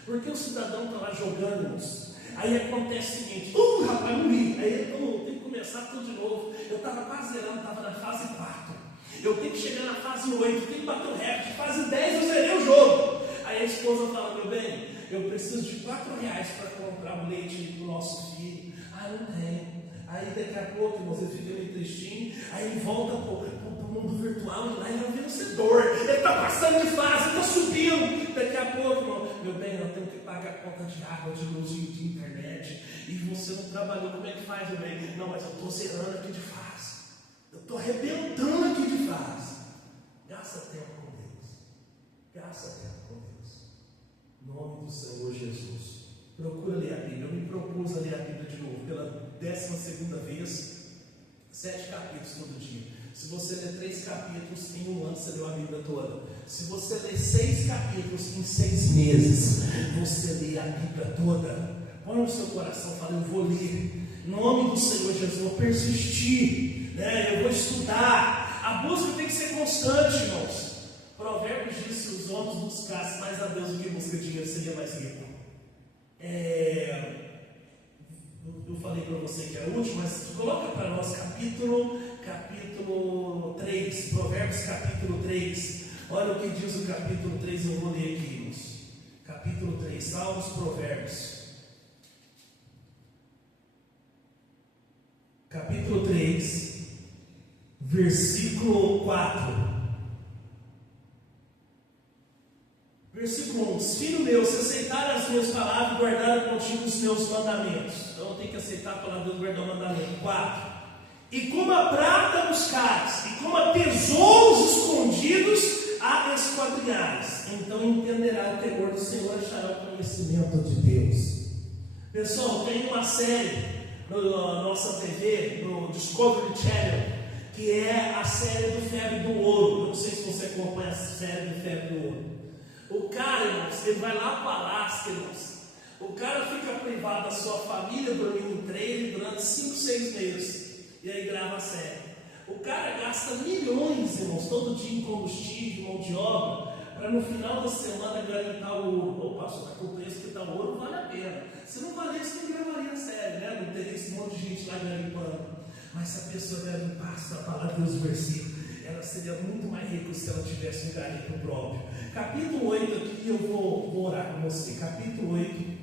Porque o cidadão está lá jogando isso. Aí acontece o seguinte: rapaz, não vi. Aí eu tenho que começar tudo de novo. Eu estava quase zerando, estava na fase 4. Eu tenho que chegar na fase 8, eu tenho que bater o recorde. Fase 10 eu zerei o jogo. Aí a esposa fala: meu bem, eu preciso de R$4 para comprar o leite do nosso filho. Ah, não tem. Aí daqui a pouco você fica meio tristinho. Aí ele volta para o mundo virtual e lá ele é um vencedor. Ele está passando de fase, está subindo. Daqui a pouco, irmão, meu bem, eu tenho que pagar a conta de água, de luz e de internet. E você não trabalhou, como é que faz, meu bem? Não, mas eu estou zerando aqui de fase. Eu estou arrebentando aqui de fase. Gasta tempo com Deus. Gasta tempo com Deus. Em nome do Senhor Jesus. Procura ler a Bíblia. Eu me propus a ler a Bíblia de novo pela 12ª vez. 7 capítulos todo dia. Se você ler 3 capítulos em um ano, você leu a Bíblia toda. Se você ler 6 capítulos em 6 meses, você lê a Bíblia toda. Põe no seu coração e fala: eu vou ler. Em nome do Senhor Jesus, eu vou persistir, né? Eu vou estudar. A busca tem que ser constante, irmãos. Provérbios diz: se os homens buscassem mais a Deus do que busca dinheiro, seria mais rico. Eu falei para você que é o último, mas coloca para nós capítulo 3, Provérbios capítulo 3. Olha o que diz o capítulo 3, eu vou ler aqui, irmãos. Capítulo 3, Salmos, Provérbios. Capítulo 3, versículo 4. Versículo 1: filho meu, se aceitar as minhas palavras e guardar contigo os meus mandamentos. Então eu tenho que aceitar a palavra de Deus e guardar o mandamento. 4: e como a prata buscares, e como a tesouros escondidos a esquadrinhares, então entenderá o temor do Senhor e achará o conhecimento de Deus. Pessoal, tem uma série na nossa TV, no Discovery Channel, que é a série do Febre do Ouro. Eu não sei se você acompanha a série do Febre do Ouro. O cara, irmãos, ele vai lá para o Alasca, irmãos. O cara fica privado da sua família, dormindo em trailer durante 5, 6 meses. E aí grava a série. O cara gasta milhões, irmãos, todo dia em combustível, mão de obra, para no final da semana garimpar o ouro. Ô pastor, com o preço que está o ouro, vale a pena. Se não valesse, não gravaria a série, né? Não teria esse monte de gente lá garimpando. Mas se a pessoa garimpasse a palavra de Deus, versículo, ela seria muito mais rica se ela tivesse um garimpo próprio. Capítulo 8 aqui, eu vou orar com você. Capítulo 8,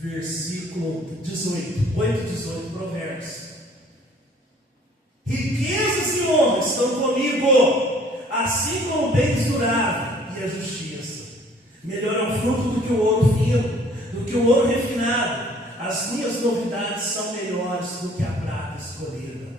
versículo 18. 8, 18, Provérbios. Riquezas e honra estão comigo, assim como o bem durável e a justiça. Melhor é o fruto do que o ouro fino, do que o ouro refinado. As minhas novidades são melhores do que a prata escolhida.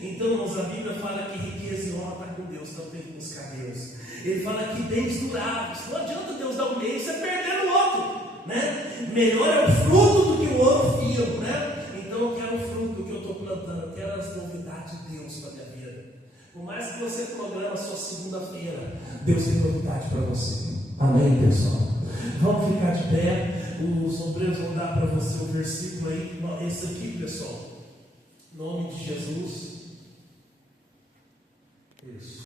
Então, irmãos, a Bíblia fala que riqueza e honra está com Deus, então tem que buscar Deus. Ele fala que bens duráveis. Não adianta Deus dar um bem, você perder o outro, né? Melhor é o fruto do que o ouro fino, né? Então eu quero o fruto que eu estou plantando, eu quero as novidades de Deus para a minha vida. Por mais que você programa a sua segunda-feira, Deus tem novidade para você. Amém, pessoal? Vamos ficar de pé. Os obreiros vão dar para você o versículo aí. Esse aqui, pessoal. Em nome de Jesus. Isso.